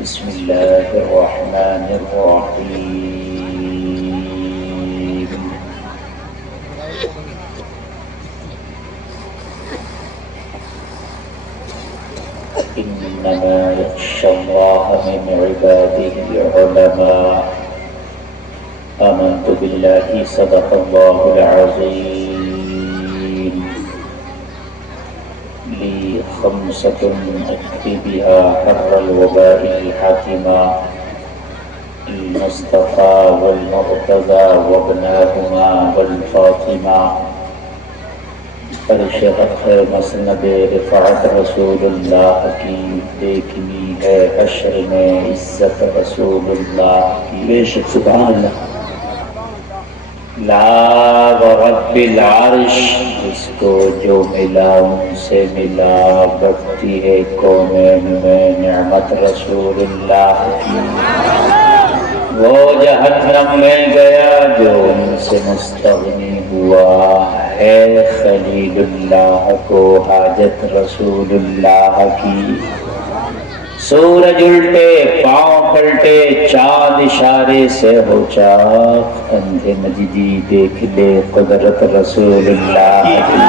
بسم الله الرحمن الرحيم. إنما يخشى الله من عباده العلماء. آمنت بالله صدق الله العظيم. لي خمسة أكفي بها حر الوباء الحاكما المصطفى والمرتضى وابناهما والفاطمة. فرشت مسند رفعت رسول اللہ کی دیکھنی ہے حشر میں عزت رسول اللہ کی. بے شک سبحان اللہ. لا ورب العرش جس کو جو ملا ان سے ملا بڑھتی ہے کونین میں نعمت رسول اللہ کی. وہ جہنم میں گیا جو ان سے مستغنی ہوا ہے خلیل اللہ کو حاجت رسول اللہ کی. سورج الٹے پاؤں پلٹے چاند اشارے سے ہو چاک اندھے مجدی دیکھ لے قدرت رسول اللہ کی.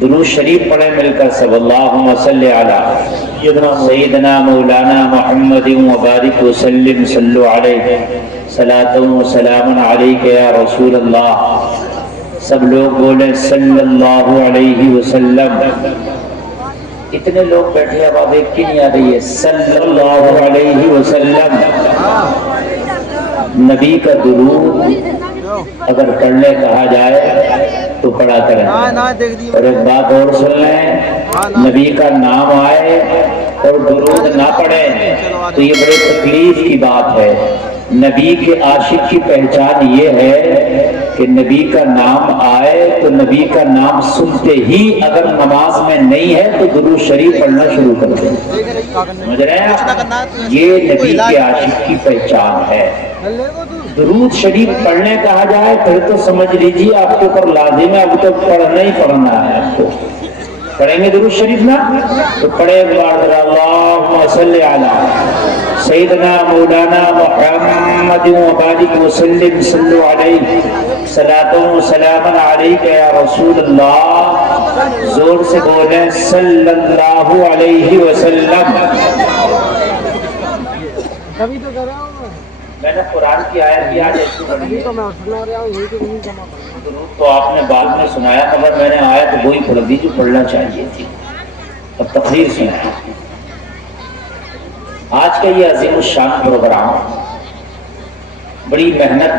درود شریف پڑھیں مل کر سب. اللہم صلی علی سیدنا مولانا محمد وبارک وسلم صلو علیہ صلاۃ و سلام علیک یا رسول اللہ. سب لوگ بولیں صلی اللہ علیہ وسلم. اتنے لوگ بیٹھے اب آپ ایک کی نہیں آ رہی ہے. صلی اللہ علیہ وسلم. نبی کا درود اگر پڑھنے کہا جائے تو پڑھا کریں. اور ایک بات اور سن لیں, نبی کا نام آئے اور درود نہ پڑھیں تو یہ بڑے تکلیف کی بات ہے. نبی کے عاشق کی پہچان یہ ہے کہ نبی کا نام آئے تو نبی کا نام سنتے ہی اگر نماز میں نہیں ہے تو درود شریف پڑھنا شروع کر دیں. سمجھ رہے ہیں؟ یہ نبی کے عاشق کی پہچان ہے. درود شریف پڑھنے کہا جائے پھر تو سمجھ لیجیے آپ کے اوپر لازم ہے, اب تو پڑھنا ہی پڑھنا ہے. آپ کو پڑھیں گے درود شریف نا تو پڑھے ایک بار ذرا. اللہم صلی علی سیدنا مولانا محمد وبارک وسلم صلو علیہ صلاۃ و سلام علیک یا رسول اللہ. زور سے بولیں صلی اللہ علیہ وسلم. میں نے قرآن کی آیت یاد ایسی پڑھی تو آپ نے بعد میں سنایا, مگر میں نے آیت وہی پڑھ دی جو پڑھنا چاہیے تھی. اب تقریر سنایا. آج کا یہ عظیم الشان پروگرام بڑی محنت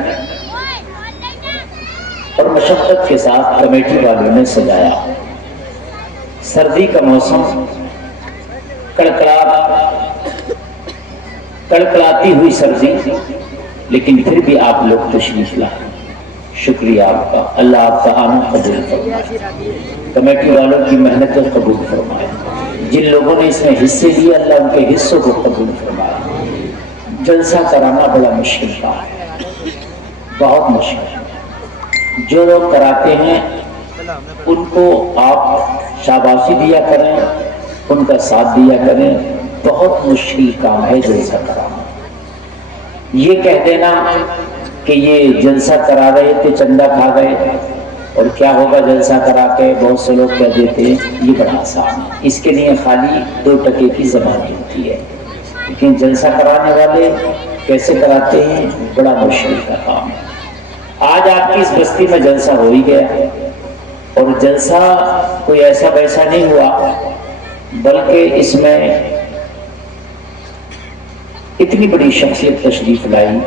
اور مشقت کے ساتھ کمیٹی والوں نے سجایا. سردی کا موسم, کڑکڑاتی ہوئی سردی, لیکن پھر بھی آپ لوگ تشریف لائے. شکریہ آپ کا. اللہ آپ کا آنا قبول فرمائے. کمیٹی والوں کی محنت کو قبول فرمائے. جن لوگوں نے اس میں حصے لیے اللہ ان کے حصوں کو قبول فرمائے. جلسہ کرانا بڑا مشکل کام ہے, بہت مشکل ہے. جو لوگ کراتے ہیں ان کو آپ شاباشی دیا کریں, ان کا ساتھ دیا کریں. بہت مشکل کام ہے جلسہ کرانا. یہ کہہ دینا کہ یہ جلسہ کرا رہے تھے چندہ کھا گئے اور کیا ہوگا جلسہ کرا کے, بہت سے لوگ کہہ دیتے ہیں, یہ بڑا آسان ہے. اس کے لیے خالی 2 ٹکے کی زبانی ہوتی ہے. لیکن جلسہ کرانے والے کیسے کراتے ہیں, بڑا مشکل کا کام ہے. آج آپ کی اس بستی میں جلسہ ہو ہی گیا, اور جلسہ کوئی ایسا ویسا نہیں ہوا, بلکہ اس میں اتنی بڑی شخصیت تشریف لائی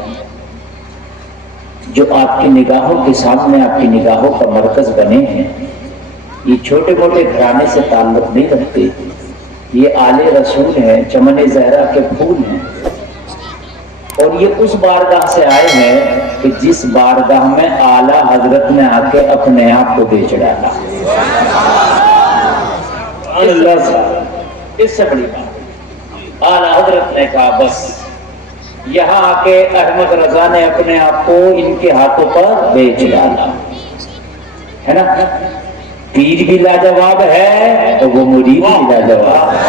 جو آپ کی نگاہوں کے سامنے آپ کی نگاہوں کا مرکز بنے ہیں. یہ چھوٹے موٹے گھرانے سے تعلق نہیں رکھتے, یہ آلے رسول ہیں, چمن زہرا کے پھول ہیں. اور یہ اس بارگاہ سے آئے ہیں کہ جس بارگاہ میں اعلیٰ حضرت نے آ کے اپنے آپ کو بیچ ڈالا. اس سے بڑی بات اعلیٰ حضرت نے کہا بس یہاں آ کے احمد رضا نے اپنے آپ کو ان کے ہاتھوں پر بیچ ڈالا. ہے نا؟ پیر بھی لاجواب ہے تو وہ مرید بھی لاجواب ہے.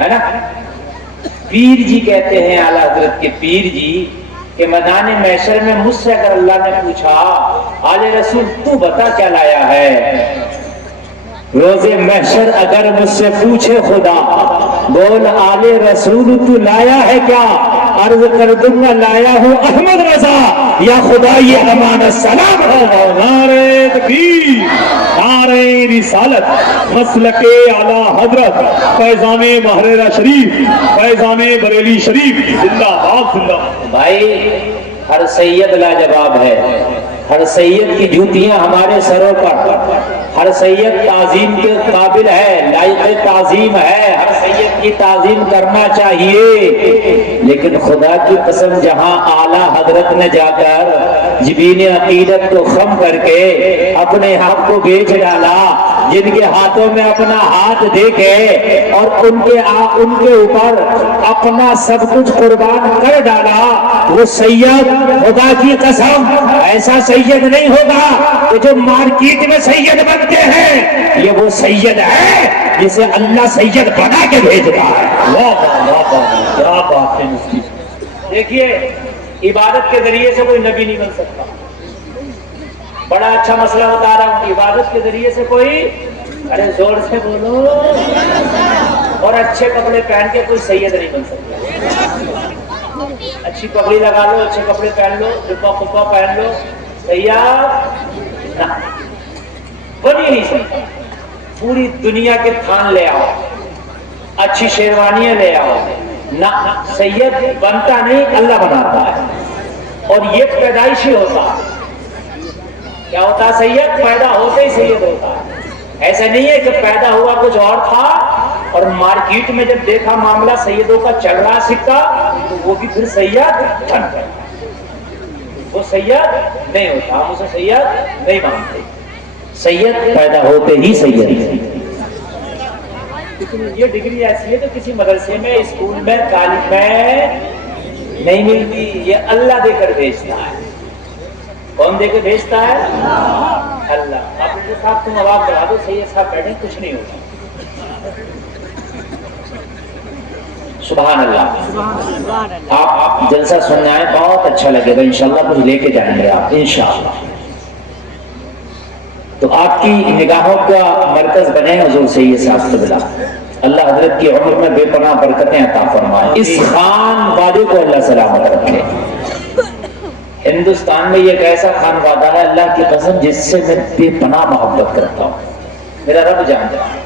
ہے نا. پیر جی کہتے ہیں اعلیٰ حضرت کے پیر جی کہ میدان محشر میں مجھ سے اگر اللہ نے پوچھا آل رسول تو بتا کیا لایا ہے، روز محشر اگر مجھ سے پوچھے خدا بول آل رسول تو لایا ہے کیا، عرض کر دوں گا لایا ہوں احمد رضا یا خدا یہ امان السلام ہے. نعرہ تکبیر، نعرہ رسالت، مسلک اعلیٰ حضرت فیضان محررہ شریف، فیضان بریلی شریف، زندہ باد زندہ باد. بھائی ہر سید لاجواب ہے، ہر سید کی جوتیاں ہمارے سروں پر، ہر سید تعظیم کے قابل ہے، لائق تعظیم ہے، ہر سید کی تعظیم کرنا چاہیے. لیکن خدا کی قسم جہاں اعلیٰ حضرت نے جا کر جبین عقیدت کو خم کر کے اپنے آپ کو بیچ ڈالا، جن کے ہاتھوں میں اپنا ہاتھ دے کے اور ان کے اوپر اپنا سب کچھ قربان کر ڈالا، وہ سید خدا کی قسم ایسا سید نہیں ہوگا کہ جو مارکیٹ میں سید بنتے ہیں، یہ وہ سید ہے جسے اللہ سید بنا کے بھیجتا ہے. واہ واہ واہ، کیا بات ہے مفتی. دیکھیے عبادت کے ذریعے سے کوئی نبی نہیں بن سکتا. بڑا اچھا مسئلہ بتا رہا ہوں، عبادت کے ذریعے سے کوئی، ارے زور سے بولو، اور اچھے کپڑے پہن کے کوئی سید نہیں بن سکتا. اچھی پگڑی لگا لو، اچھے کپڑے پہن لو، جبہ خبہ پہن لو، سید نہ بن ہی نہیں سکتا. پوری دنیا کے تھان لے آؤ، اچھی شیروانیاں لے آؤ، نہ سید بنتا نہیں، اللہ بناتا ہے. اور یہ پیدائشی ہوتا ہے. کیا ہوتا ہے؟ سید پیدا ہوتے ہی سید ہوتا ہے. ایسا نہیں ہے کہ پیدا ہوا کچھ اور تھا اور مارکیٹ میں جب دیکھا معاملہ سیدوں کا چل رہا سکہ تو وہ بھی پھر سید بن گیا. وہ سید نہیں ہوتا، ہم اسے سید نہیں مانتے. سید پیدا ہوتے ہی سید ہے. لیکن یہ ڈگری ایسی ہے تو کسی مدرسے میں، اسکول میں، کالج میں نہیں ملتی. یہ اللہ دے کر بھیجتا ہے. کون دے کے بھیجتا ہے؟ اللہ. آپ نے صاحب تم آواز بڑھا دو، سید صاحب بیٹھیں، کچھ نہیں ہوگا. سبحان اللہ. آپ جلسہ سننے آئے، بہت اچھا لگے گا. انشاءاللہ کچھ لے کے جائیں گے آپ انشاءاللہ. تو آپ کی نگاہوں کا مرکز بنے حضور سید صاحب قبلہ. اللہ حضرت کی عمر میں بے پناہ برکتیں عطا فرمائے. اس خان وادے کو اللہ سلامت رکھے. ہندوستان میں یہ ایک ایسا خان وادہ ہے اللہ کی قسم جس سے میں بے پناہ محبت کرتا ہوں، میرا رب جانتا ہے.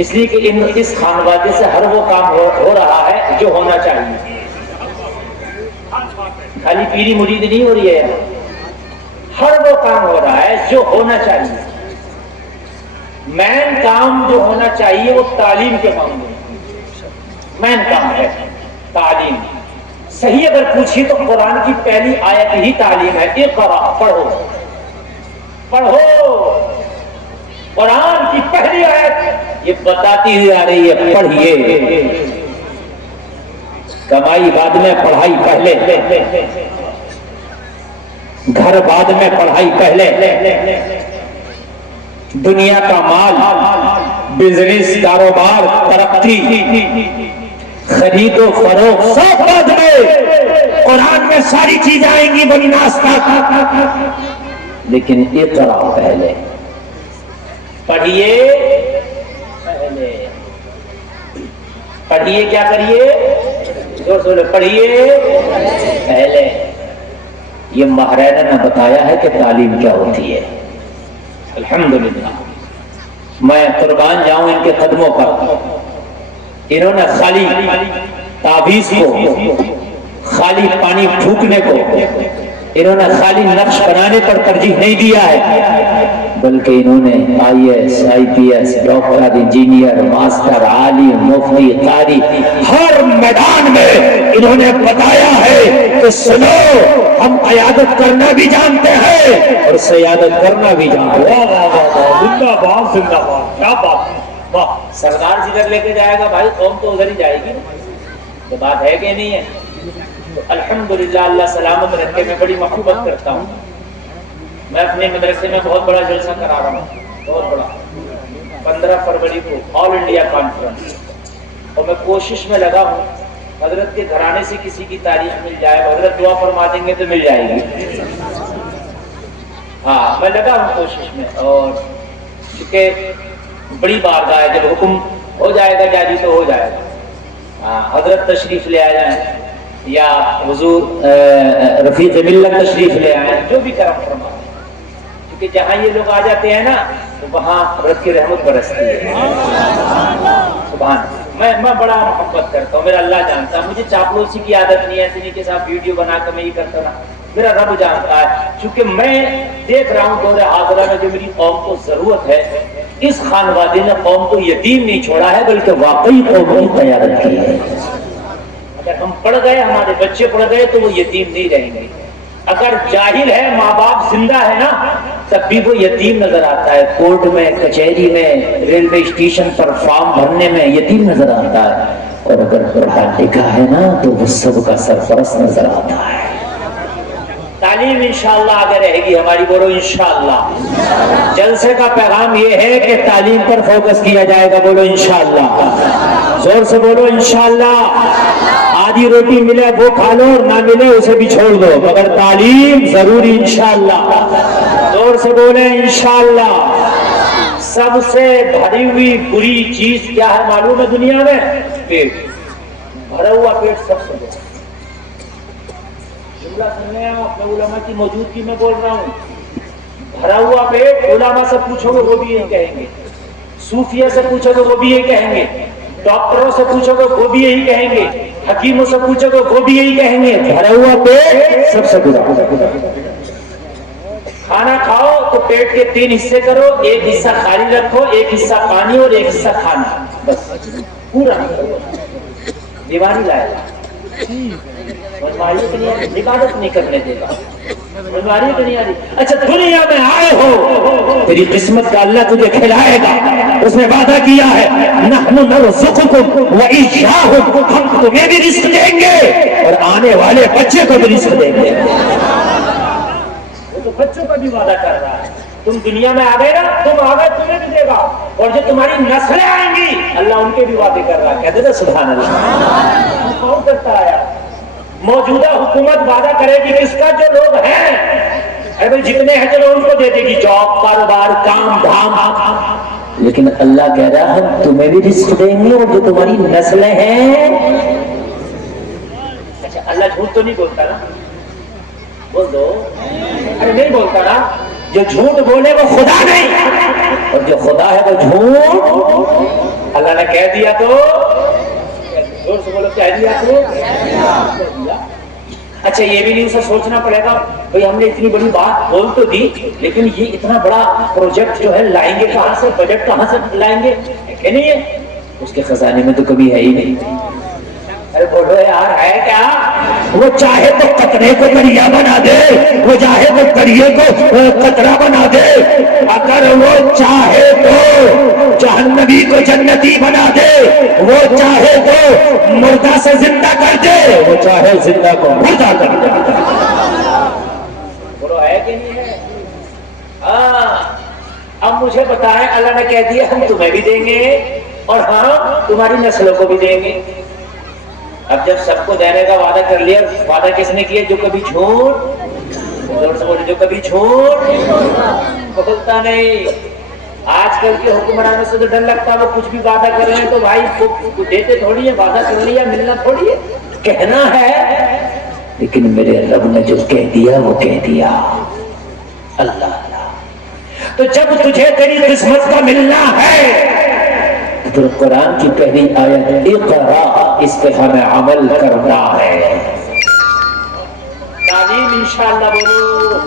اس لیے کہ اس خان وادے سے ہر وہ کام ہو رہا ہے جو ہونا چاہیے. خالی پیری مرید نہیں ہو رہی ہے، ہر وہ کام ہو رہا ہے جو ہونا چاہیے. مین کام جو ہونا چاہیے وہ تعلیم کے معاملے میں مین کام ہے. تعلیم صحیح اگر پوچھی تو قرآن کی پہلی آیت ہی تعلیم ہے. اقرا، پڑھو پڑھو. قرآن کی پہلی آیت یہ بتاتی ہوئی آ رہی ہے پڑھیے. کمائی بعد میں، پڑھائی پہلے. گھر بعد میں، پڑھائی پہلے. دنیا کا مال، بزنس، کاروبار، ترقی، خرید و فروخت سب بعد میں. قرآن میں ساری چیزیں آئیں گی بنی ناس تک، لیکن اقرا پہلے. پڑھیے پہلے. پڑھیے کیا کریے؟ زور سے پڑھیے پہلے. یہ ماہرین نے بتایا ہے کہ تعلیم کیا ہوتی ہے. الحمدللہ میں قربان جاؤں ان کے قدموں پر. انہوں نے خالی تعویذ کو، خالی پانی پھونکنے کو، انہوں نے خالی نقش بنانے پر ترجیح نہیں دیا ہے، بلکہ انہوں نے IAS، IPS، doctor, engineer, master, عالم، مفتی، قاری، ہر میدان میں انہوں نے بتایا ہے کہ سنو ہم قیادت کرنا بھی جانتے ہیں اور سیادت کرنا بھی جانتے ہیں. زندہ باد زندہ باد. کیا بات ہے. واہ. سردار جدھر لے کے جائے گا بھائی قوم تو ادھر ہی جائے گی. تو بات ہے کہ نہیں ہے؟ تو الحمدللہ اللہ سلامت رکھے. میں بڑی محبت کرتا ہوں. میں اپنے مدرسے میں بہت بڑا جلسہ کرا رہا ہوں، بہت بڑا. 15 فروری کو آل انڈیا کانفرنس. اور میں کوشش میں لگا ہوں حضرت کے گھرانے سے کسی کی تاریخ مل جائے، حضرت دعا فرما دیں گے تو مل جائے گی۔ ہاں میں لگا ہوں کوشش میں، اور چونکہ بڑی بات ہے، جب حکم ہو جائے گا جاری تو ہو جائے گا۔ حضرت تشریف لے آ جائیں یا حضور رفیق ملت تشریف لے آئیں، جو بھی کرم فرما، کیونکہ جہاں یہ لوگ آ جاتے ہیں نا تو وہاں حضرت کی رحمت برستی ہے۔ سبحان، میں بڑا محبت کرتا ہوں، میرا اللہ جانتا ہے، مجھے چاپلوسی کی عادت نہیں ہے، ایسے نہیں کہ صاحب ویڈیو بنا کر میں یہ کرتا رہا، میرا رب جانتا ہے، چونکہ میں دیکھ رہا ہوں دور حاضرہ میں جو میری قوم کو ضرورت ہے، اس خانوادے نے قوم کو یتیم نہیں چھوڑا ہے بلکہ واقعی قوم کی قیادت کی ہے۔ اگر ہم پڑھ گئے، ہمارے بچے پڑھ گئے تو وہ یتیم نہیں رہیں گے۔ اگر جاہل ہے، ماں باپ زندہ ہے نا، تب بھی وہ یتیم نظر آتا ہے، کورٹ میں، کچہری میں، ریلوے اسٹیشن پر فارم بھرنے میں یتیم نظر آتا ہے، اور اگر پڑھا لکھا ہے نا تو وہ سب کا سرپرست نظر آتا ہے۔ تعلیم انشاءاللہ آگے رہے گی ہماری، بولو انشاءاللہ۔ جلسے کا پیغام یہ ہے کہ تعلیم پر فوکس کیا جائے گا، بولو انشاءاللہ، زور سے بولو انشاءاللہ۔ آدھی روٹی ملے وہ کھا لو، اور نہ ملے اسے بھی چھوڑ دو، مگر تعلیم ضروری انشاءاللہ۔ زور سے بولے انشاءاللہ۔ سب سے بھری ہوئی بری چیز کیا ہے معلوم ہے دنیا میں؟ پیٹ، بھرا ہوا پیٹ سب سے بڑا۔ جملہ سن رہے ہیں آپ؟ علماء کی موجودگی میں بول رہا ہوں، بھرا ہوا پیٹ، علماء سے پوچھو گے وہ بھی یہی کہیں گے، صوفیہ سے پوچھو گے وہ بھی یہی کہیں گے، ڈاکٹروں سے پوچھو گے وہ بھی یہی کہیں گے، حکیموں سے پوچھو گے وہ بھی یہی کہیں گے، بھرا ہوا پیٹ سب سے برا۔ کھانا کھاؤ تو پیٹ کے 3 حصے کرو، ایک حصہ خالی رکھو، ایک حصہ پانی اور ایک حصہ کھانا، بس پورا دیواری لائے گا، عبادت نہیں کرنے دے گا، بیماری تو نہیں آ رہی۔ اچھا دنیا میں آئے ہو، تیری قسمت کا اللہ تجھے کھلائے گا، اس نے وعدہ کیا ہے نحن نرزقکم وإیاہم، ہم تمہیں بھی رزق دیں گے اور آنے والے بچے کو بھی رزق دیں گے۔ وہ تو بچوں کا بھی وعدہ کر رہا ہے، تم دنیا میں آ گئے نا، تم آ گئے تمہیں بھی دے گا، اور جو تمہاری نسلیں آئیں گی اللہ ان کے بھی وعدے کر رہا ہے۔ کہتے تھے سبحان اللہ، کون کرتا ہے؟ موجودہ حکومت وعدہ کرے گی کس کا؟ جو لوگ ہیں، ارے جتنے ہیں چلو ان کو دے دے گی جاب، کاروبار، کام دھام، لیکن اللہ کہہ رہا ہے ہم تمہیں بھی رزق دیں گے اور جو تمہاری نسلیں ہیں۔ اچھا اللہ جھوٹ تو نہیں بولتا نا؟ بول دو، ارے نہیں بولتا نا؟ جو جھوٹ بولے وہ خدا نہیں، اور جو خدا ہے وہ جھوٹ اللہ نے کہہ دیا تو زور سے بولو، کہہ دیا تو۔ اچھا یہ بھی نہیں اسے سوچنا پڑے گا بھئی ہم نے اتنی بڑی بات بول تو دی، لیکن یہ اتنا بڑا پروجیکٹ جو ہے لائیں گے کہاں سے، بجٹ کہاں سے لائیں گے؟ کہ نہیں ہے اس کے خزانے میں تو کبھی ہے ہی نہیں۔ ارے بولو یار ہے کیا؟ وہ چاہے تو قطرے کو دریا بنا دے، وہ چاہے تو دریا کو قطرہ بنا دے، اگر وہ چاہے تو جہنمی کو جنتی بنا دے، وہ چاہے تو مردہ سے زندہ کر دے، وہ چاہے زندہ کو مردہ کر دے۔ بولو ہے کہ نہیں ہے؟ اب مجھے بتائیں، اللہ نے کہہ دیا ہم تمہیں بھی دیں گے اور ہاں تمہاری نسلوں کو بھی دیں گے۔ اب جب سب کو دینے کا وعدہ کر لیا، وعدہ کس نے کیا؟ جو کبھی جھوٹ جو کبھی جھوٹ بولتا نہیں۔ آج کل کے حکمرانوں سے تو ڈر لگتا ہے، وہ کچھ بھی وعدہ کر رہے ہیں تو بھائی کو دیتے تھوڑی ہے، وعدہ کر لیا ملنا تھوڑی ہے، کہنا ہے، لیکن میرے رب نے جو کہہ دیا وہ کہہ دیا۔ اللہ تو جب تجھے تیری قسمت کا ملنا ہے تو قرآن کی پہلی آیت اقرا، اس پہ ہمیں عمل کرنا ہے۔ تعلیم انشاءاللہ بولو۔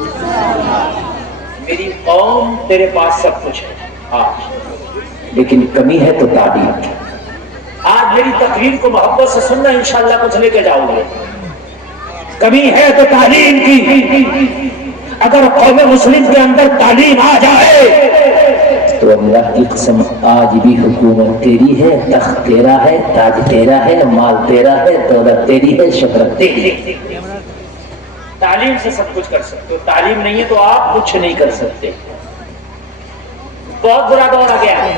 میری قوم تیرے پاس سب کچھ ہے آج، لیکن کمی ہے تو تعلیم کی۔ آج میری تقریر کو محبت سے سننا، انشاءاللہ کچھ لے کے جاؤ گے۔ کمی ہے تو تعلیم کی۔ اگر قوم مسلم کے اندر تعلیم آ جائے تو اللہ کی قسم آج بھی حکومت تیری ہے، تخت تیرا ہے، تاج تیرا ہے، مال تیرا ہے، دولت تیری ہے، شہرت تیری ہے۔ تعلیم سے سب کچھ کر سکتے ہو، تعلیم نہیں ہے تو آپ کچھ نہیں کر سکتے۔ بہت برا دور آ گیا ہے،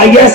IAS